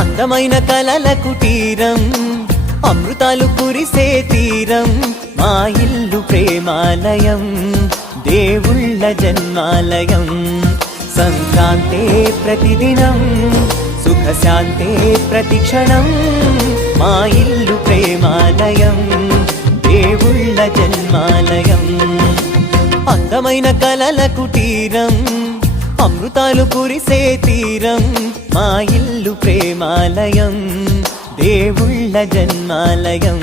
అందమైన కలల కుటీరం, అమృతాలు కురిసే తీరం, మా ఇల్లు ప్రేమాలయం, దేవుళ్ళ జన్మాలయం. సంక్రాంతే ప్రతిదినం, సుఖశాంతే ప్రతిక్షణం, మా ఇల్లు ప్రేమాలయం, దేవుళ్ళ జన్మాలయం. అందమైన కలల కుటీరం, అమృతాలు కురిసే తీరం, మా ఇల్లు ప్రేమాలయం, దేవుళ్ళ జన్మాలయం.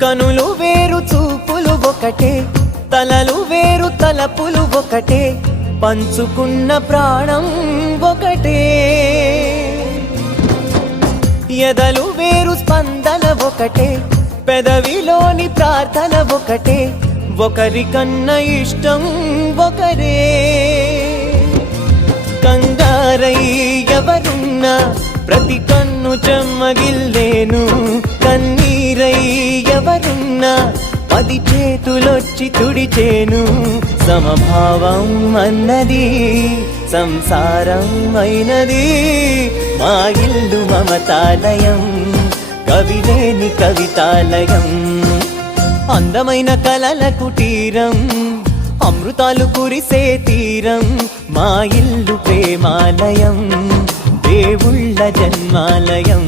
కనులు వేరు చూపులు ఒకటే, తలలు వేరు తలపులు ఒకటే, పంచుకున్న ప్రాణం ఒకటే. ఎదలు వేరు స్పందన ఒకటే, పెదవిలోని ప్రార్థన ఒకటే, ఒకరికన్నా ఇష్టం ఒకరే. కంగారై ఎవరున్నా ప్రతి కన్ను చెమ్మగిల్లేను, కన్నీరై ఎవరున్నా 10 చేతులొచ్చి తుడిచేను. సమభావం అన్నది సంసారం అయినది, మా ఇల్లు మమతాలయం, కవిలేని కవితాలయం. అందమైన కలల కుటీరం, అమృతాలు కురిసే తీరం, మా ఇల్లు ప్రేమాలయం, దేవుళ్ళ జన్మాలయం.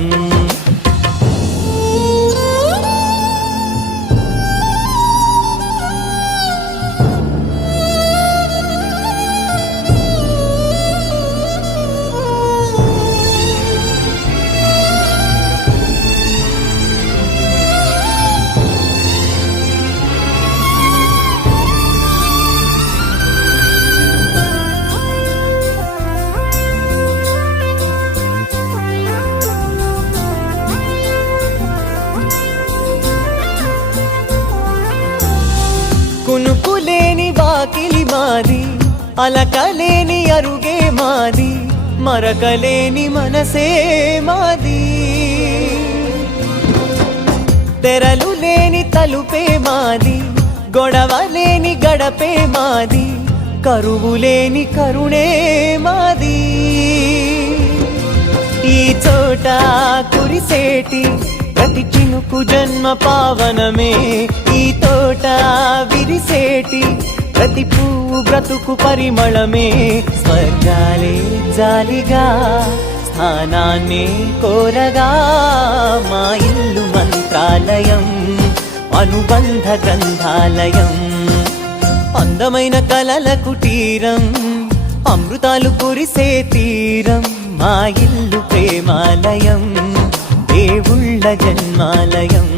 కునుకులేని వాకిలి మాది, అలకలేని అరుగే మాది, మరకలేని మనసే మాది. తెరలు లేని తలుపే మాది, గొడవ లేని గడపే మాది, కరువు లేని కరుణే మాది. ఈ చోట కురిసేటి ప్రతి చినుకు జన్మ పావనమే, ఈ తోట విరిసేటి ప్రతి పువ్వు బ్రతుకు పరిమళమే. స్వర్గాలే జాలిగా స్థానాన్ని కోరగా, మా ఇల్లు మంత్రాలయం, అనుబంధ గ్రంథాలయం. అందమైన కలల కుటీరం, అమృతాలు కురిసే తీరం, మా ఇల్లు ప్రేమాలయం, దేవుళ్ళ జన్మాలయం.